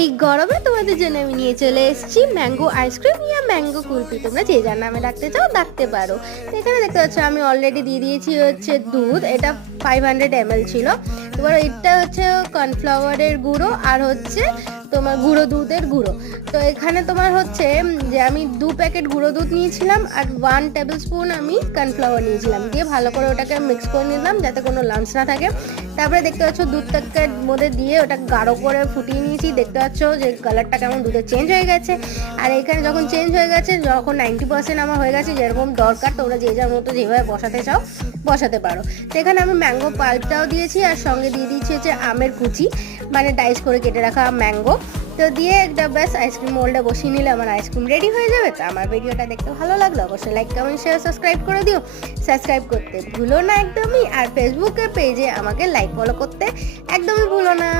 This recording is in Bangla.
এই গরমে তোমাদের জন্য আমি নিয়ে চলে এসেছি ম্যাঙ্গো আইসক্রিম ইয়া ম্যাঙ্গো কুলফি, তোমরা যে যার নামে ডাকতে চাও ডাকতে পারো। তো এখানে দেখতে পাচ্ছ আমি অলরেডি দিয়ে দিয়েছি হচ্ছে দুধ, এটা 500 ml ছিল। এবার এটা হচ্ছে কর্নফ্লাওয়ারের গুঁড়ো আর হচ্ছে তোমার গুঁড়ো দুধের গুঁড়ো। তো এখানে তোমার হচ্ছে যে আমি 2 প্যাকেট গুঁড়ো দুধ নিয়েছিলাম আর 1 টেবিল স্পুন আমি কর্নফ্লাওয়ার নিয়েছিলাম, দিয়ে ভালো করে ওটাকে মিক্স করে নিলাম যাতে কোনো লাম্পস না থাকে। তারপরে দেখতে পাচ্ছ দুধটাকে মধ্যে দিয়ে ওটা গাঢ় করে ফুটিয়ে নিয়েছি, দেখতে পাচ্ছ যে কালারটা কেমন দুধের চেঞ্জ হয়ে গেছে। আর এখানে যখন চেঞ্জ হয়ে গেছে, যখন 90% আমার হয়ে গেছে যেরকম দরকার, তোমরা যে যার মতো যেভাবে বসাতে চাও বসাতে পারো। তো এখানে আমি ম্যাঙ্গো পাল্পটাও দিয়েছি আর সঙ্গে দিয়ে দিচ্ছি হচ্ছে আমের কুচি, মানে ডাইস করে কেটে রাখা ম্যাঙ্গো। তো দিয়ে একটা ব্যাস আইসক্রিম মোল্ডে বসিয়ে নিলে আমার আইসক্রিম রেডি হয়ে যাবে। তো আমার ভিডিওটা দেখতে ভালো লাগলো অবশ্যই লাইক কমেন্ট শেয়ার সাবস্ক্রাইব করে দিও, সাবস্ক্রাইব করতে ভুলো না একদমই। আর ফেসবুকের পেজে আমাকে লাইক ফলো করতে একদমই ভুলো না।